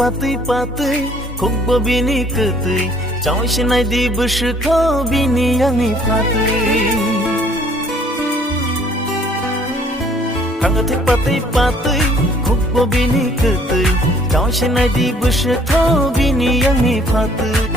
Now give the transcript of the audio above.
patui patui khukbo bini ketui chau shnai di bushkho bini yani patui Kangathik patui patui khukbo bini ketui chau shnai di bushkho bini yani patui